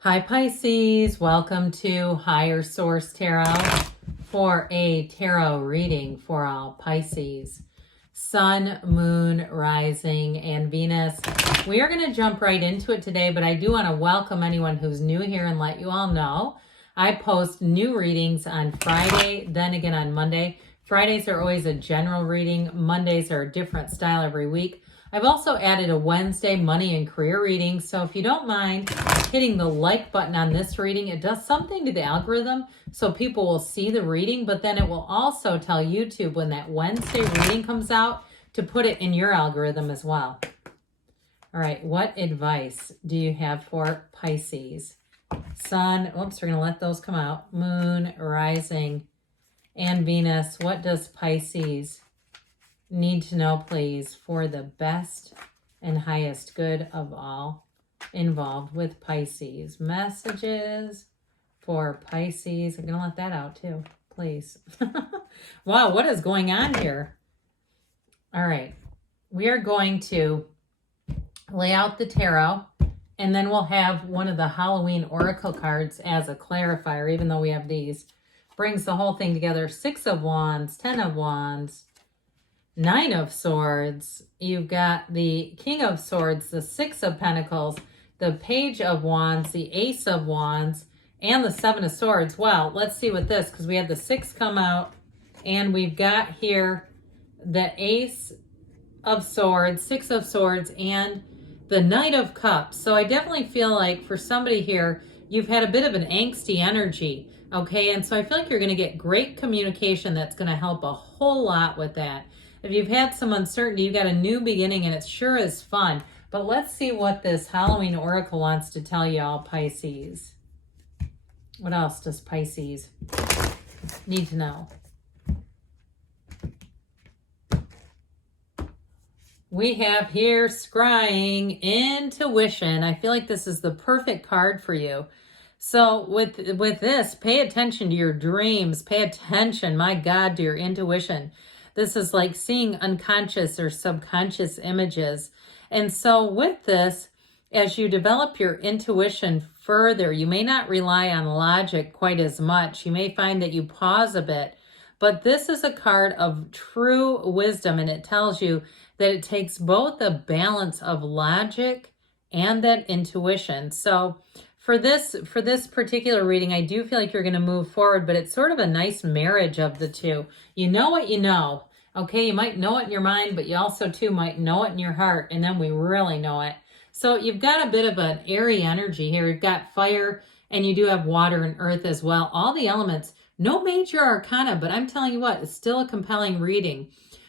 Hi Pisces, welcome to Higher Source Tarot for a tarot reading for all Pisces. Sun, Moon, Rising, and Venus. We are going to jump right into it today, but I do want to welcome anyone who's new here and let you all know I post new readings on Friday, then again on Monday. Fridays are always a general reading. Mondays are a different style every week. I've also added a Wednesday money and career reading, so if you don't mind hitting the like button on this reading, it does something to the algorithm so people will see the reading, but then it will also tell YouTube when that Wednesday reading comes out to put it in your algorithm as well. All right, what advice do you have for Pisces? Sun, oops, we're going to let those come out. Moon, Rising, and Venus. What does Pisces need to know, please, for the best and highest good of all involved with Pisces? Messages for Pisces. I'm going to let that out too, please. Wow, what is going on here? All right, we are going to lay out the tarot, and then we'll have one of the Halloween oracle cards as a clarifier, even though we have these. Brings the whole thing together. 6 of Wands, 10 of Wands, 9 of Swords. You've got the King of Swords, the 6 of Pentacles, the Page of Wands, the Ace of Wands, and the 7 of Swords. Well, let's see with this, because we had the 6 come out, and we've got here the Ace of Swords, 6 of Swords, and the Knight of Cups. So I definitely feel like for somebody here, you've had a bit of an angsty energy, okay? And so I feel like you're going to get great communication that's going to help a whole lot with that. If you've had some uncertainty, you've got a new beginning, and it sure is fun. But let's see what this Halloween oracle wants to tell you all, Pisces. What else does Pisces need to know? We have here scrying intuition. I feel like this is the perfect card for you. So with this, pay attention to your dreams. Pay attention, my God, to your intuition. This is like seeing unconscious or subconscious images. And so with this, as you develop your intuition further, you may not rely on logic quite as much. You may find that you pause a bit. But this is a card of true wisdom, and it tells you that it takes both a balance of logic and that intuition. So for this particular reading, I do feel like you're going to move forward, but it's sort of a nice marriage of the two. You know what you know, okay? You might know it in your mind, but you also too might know it in your heart, and then we really know it. So you've got a bit of an airy energy here. You've got fire, and you do have water and earth as well. All the elements, no major arcana, but I'm telling you what, it's still a compelling reading.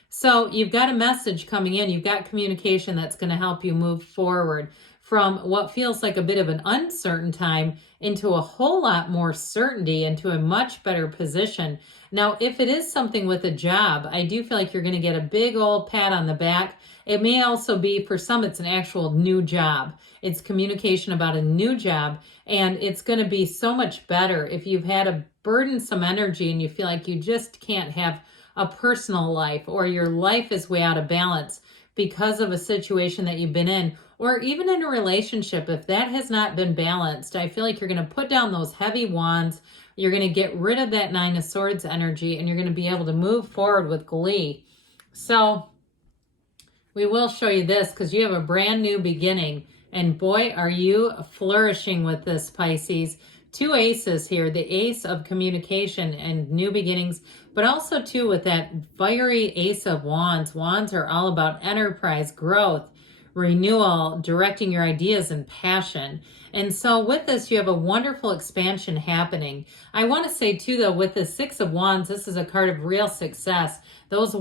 So you've got a message coming in. You've got communication that's going to help you move forward from what feels like a bit of an uncertain time into a whole lot more certainty, into a much better position. Now, if it is something with a job, I do feel like you're going to get a big old pat on the back. It may also be, for some, it's an actual new job. It's communication about a new job, and it's going to be so much better if you've had a burdensome energy and you feel like you just can't have a personal life, or your life is way out of balance because of a situation that you've been in, or even in a relationship. If that has not been balanced, I feel like you're going to put down those heavy wands. You're going to get rid of that 9 of Swords energy, and you're going to be able to move forward with glee. So we will show you this because you have a brand new beginning, and boy, are you flourishing with this, Pisces. 2 aces here, the ace of communication and new beginnings, but also too with that fiery Ace of Wands. Wands are all about enterprise, growth, renewal, directing your ideas and passion. And so with this, you have a wonderful expansion happening. I want to say too, though, with the 6 of Wands, this is a card of real success. Those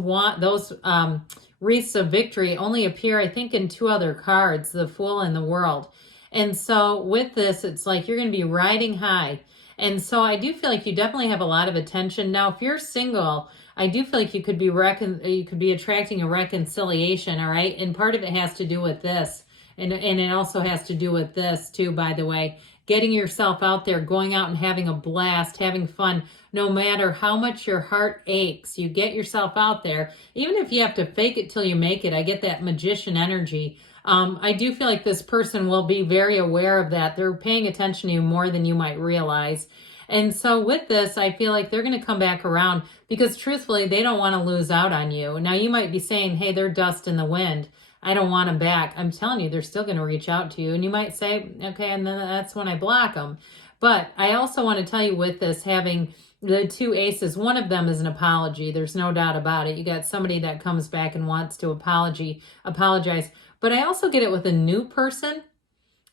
wreaths of victory only appear, I think, in 2 other cards, the Fool and the World. And so with this, it's like you're going to be riding high. And so I do feel like you definitely have a lot of attention. Now, if you're single, I do feel like you could be attracting a reconciliation, all right? And part of it has to do with this. And it also has to do with this too, by the way. Getting yourself out there, going out and having a blast, having fun, no matter how much your heart aches. You get yourself out there. Even if you have to fake it till you make it. I get that magician energy. I do feel like this person will be very aware of that. They're paying attention to you more than you might realize. And so with this, I feel like they're going to come back around because truthfully, they don't want to lose out on you. Now, you might be saying, hey, they're dust in the wind. I don't want them back. I'm telling you, they're still going to reach out to you. And you might say, okay, and then that's when I block them. But I also want to tell you with this, having the two aces, one of them is an apology. There's no doubt about it. You got somebody that comes back and wants to apologize. But I also get it with a new person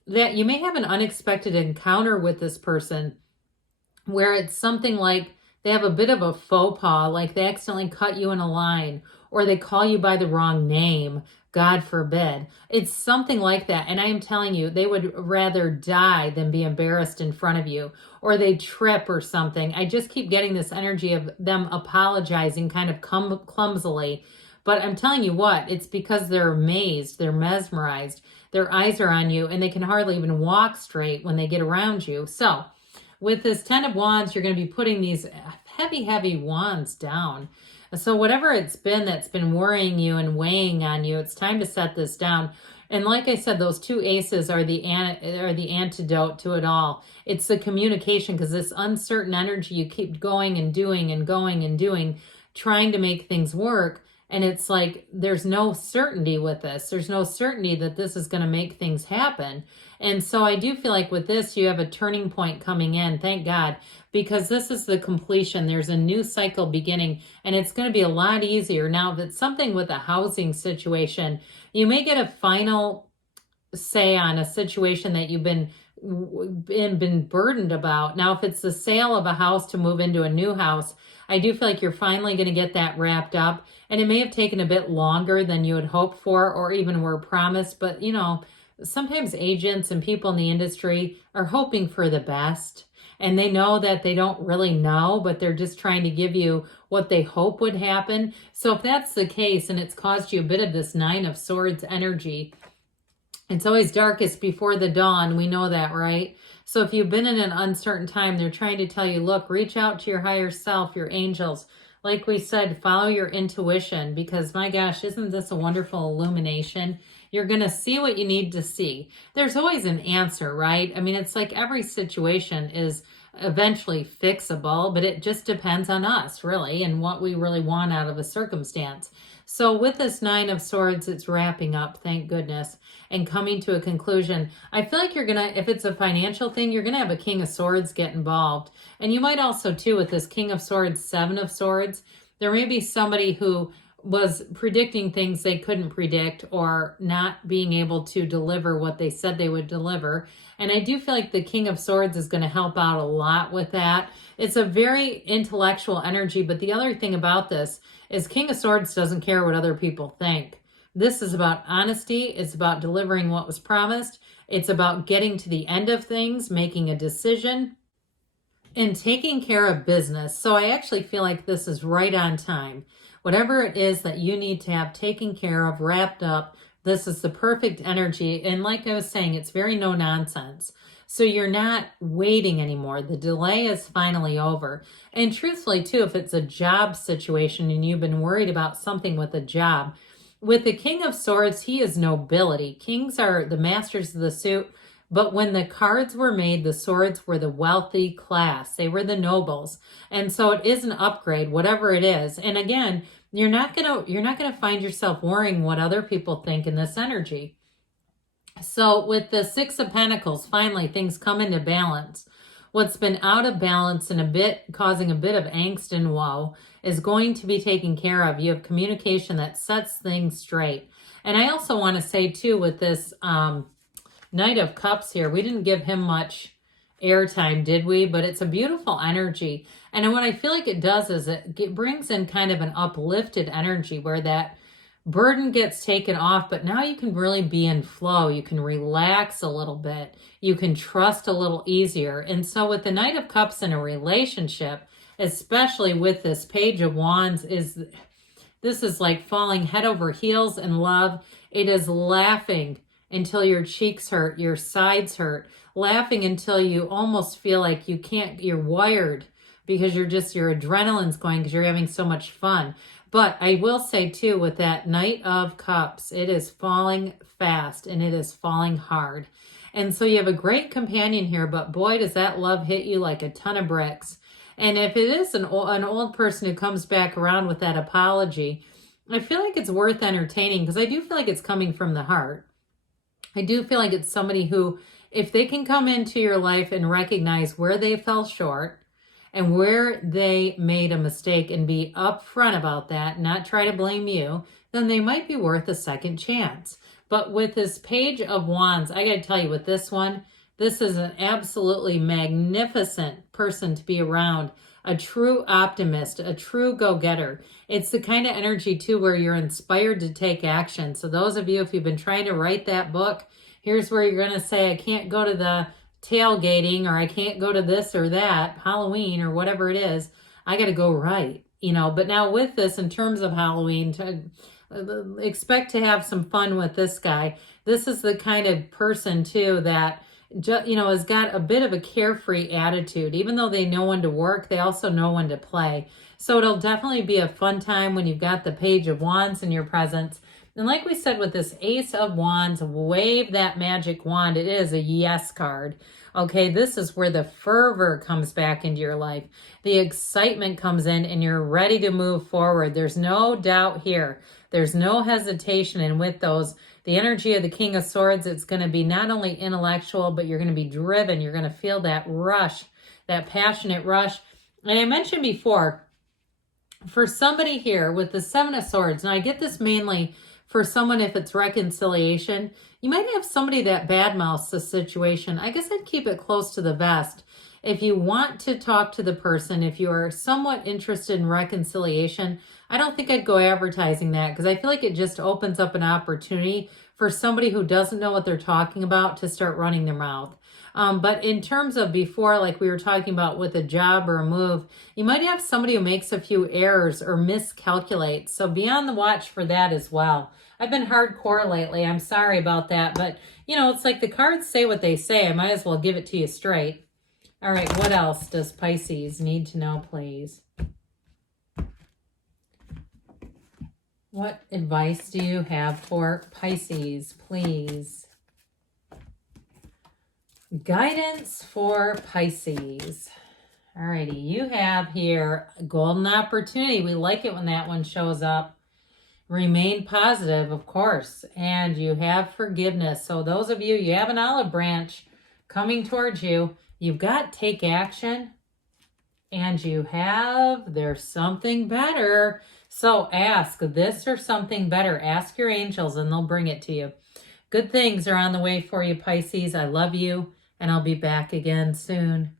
that you may have an unexpected encounter with this person where it's something like they have a bit of a faux pas, like they accidentally cut you in a line or they call you by the wrong name, God forbid. It's something like that. And I am telling you, they would rather die than be embarrassed in front of you, or they trip or something. I just keep getting this energy of them apologizing kind of clumsily. But I'm telling you what, it's because they're amazed, they're mesmerized, their eyes are on you, and they can hardly even walk straight when they get around you. So with this 10 of Wands, you're going to be putting these heavy, heavy wands down. So whatever it's been that's been worrying you and weighing on you, it's time to set this down. And like I said, those two aces are the antidote to it all. It's the communication, because this uncertain energy, you keep going and doing and going and doing, trying to make things work. And it's like, there's no certainty with this. There's no certainty that this is going to make things happen. And so I do feel like with this, you have a turning point coming in, thank God, because this is the completion. There's a new cycle beginning, and it's going to be a lot easier. Now, if it's something with a housing situation, you may get a final say on a situation that you've been burdened about. Now, if it's the sale of a house to move into a new house, I do feel like you're finally going to get that wrapped up. And it may have taken a bit longer than you had hoped for or even were promised. But, you know, sometimes agents and people in the industry are hoping for the best. And they know that they don't really know, but they're just trying to give you what they hope would happen. So if that's the case and it's caused you a bit of this 9 of Swords energy, it's always darkest before the dawn. We know that, right? So if you've been in an uncertain time, they're trying to tell you, look, reach out to your higher self, your angels. Like we said, follow your intuition, because my gosh, isn't this a wonderful illumination? You're going to see what you need to see. There's always an answer, right? I mean, it's like every situation is eventually fixable, but it just depends on us, really, and what we really want out of a circumstance. So with this 9 of Swords, it's wrapping up, thank goodness, and coming to a conclusion. I feel like you're going to, if it's a financial thing, you're going to have a King of Swords get involved. And you might also, too, with this King of Swords, 7 of Swords, there may be somebody who was predicting things they couldn't predict or not being able to deliver what they said they would deliver. And I do feel like the King of Swords is going to help out a lot with that. It's a very intellectual energy, but the other thing about this is King of Swords doesn't care what other people think. This is about honesty. It's about delivering what was promised. It's about getting to the end of things, making a decision, and taking care of business. So I actually feel like this is right on time. Whatever it is that you need to have taken care of, wrapped up, this is the perfect energy. And like I was saying, it's very no nonsense. So you're not waiting anymore. The delay is finally over. And truthfully, too, if it's a job situation and you've been worried about something with a job, with the King of Swords, he is nobility. Kings are the masters of the suit. But when the cards were made, the swords were the wealthy class. They were the nobles. And so it is an upgrade, whatever it is. And again, you're not gonna find yourself worrying what other people think in this energy. So with the 6 of Pentacles, finally things come into balance. What's been out of balance and causing a bit of angst and woe is going to be taken care of. You have communication that sets things straight. And I also want to say too, with this Knight of Cups here, we didn't give him much airtime, did we? But it's a beautiful energy. And what I feel like it does is it brings in kind of an uplifted energy where that burden gets taken off, but now you can really be in flow. You can relax a little bit. You can trust a little easier. And so with the Knight of Cups in a relationship, especially with this Page of Wands, this is like falling head over heels in love. It is laughing until your cheeks hurt, your sides hurt, laughing until you almost feel like you're wired because your adrenaline's going because you're having so much fun. But I will say too, with that Knight of Cups, it is falling fast and it is falling hard. And so you have a great companion here, but boy, does that love hit you like a ton of bricks. And if it is an old person who comes back around with that apology, I feel like it's worth entertaining because I do feel like it's coming from the heart. I do feel like it's somebody who, if they can come into your life and recognize where they fell short and where they made a mistake and be upfront about that, not try to blame you, then they might be worth a second chance. But with this Page of Wands, I got to tell you, with this one, this is an absolutely magnificent person to be around. A true optimist, a true go-getter. It's the kind of energy, too, where you're inspired to take action. So those of you, if you've been trying to write that book, here's where you're going to say, I can't go to the tailgating, or I can't go to this or that, Halloween or whatever it is. I got to go write, But now with this, in terms of Halloween, expect to have some fun with this guy. This is the kind of person, too, that has got a bit of a carefree attitude. Even though they know when to work, they also know when to play. So it'll definitely be a fun time when you've got the Page of Wands in your presence. And like we said with this Ace of Wands, wave that magic wand. It is a yes card. Okay, this is where the fervor comes back into your life. The excitement comes in and you're ready to move forward. There's no doubt here. There's no hesitation. And with the energy of the King of Swords, it's going to be not only intellectual, but you're going to be driven. You're going to feel that rush, that passionate rush. And I mentioned before, for somebody here with the Seven of Swords, now I get this mainly for someone if it's reconciliation. You might have somebody that badmouths the situation. I guess I'd keep it close to the vest. If you want to talk to the person, if you are somewhat interested in reconciliation, I don't think I'd go advertising that because I feel like it just opens up an opportunity for somebody who doesn't know what they're talking about to start running their mouth. But in terms of before, like we were talking about with a job or a move, you might have somebody who makes a few errors or miscalculates. So be on the watch for that as well. I've been hardcore lately. I'm sorry about that. But, it's like the cards say what they say. I might as well give it to you straight. All right, what else does Pisces need to know, please? What advice do you have for Pisces, please? Guidance for Pisces. All righty, you have here a golden opportunity. We like it when that one shows up. Remain positive, of course, and you have forgiveness. So those of you have an olive branch coming towards you, you've got take action, and you have there's something better. So ask this or something better. Ask your angels and they'll bring it to you. Good things are on the way for you, Pisces. I love you, and I'll be back again soon.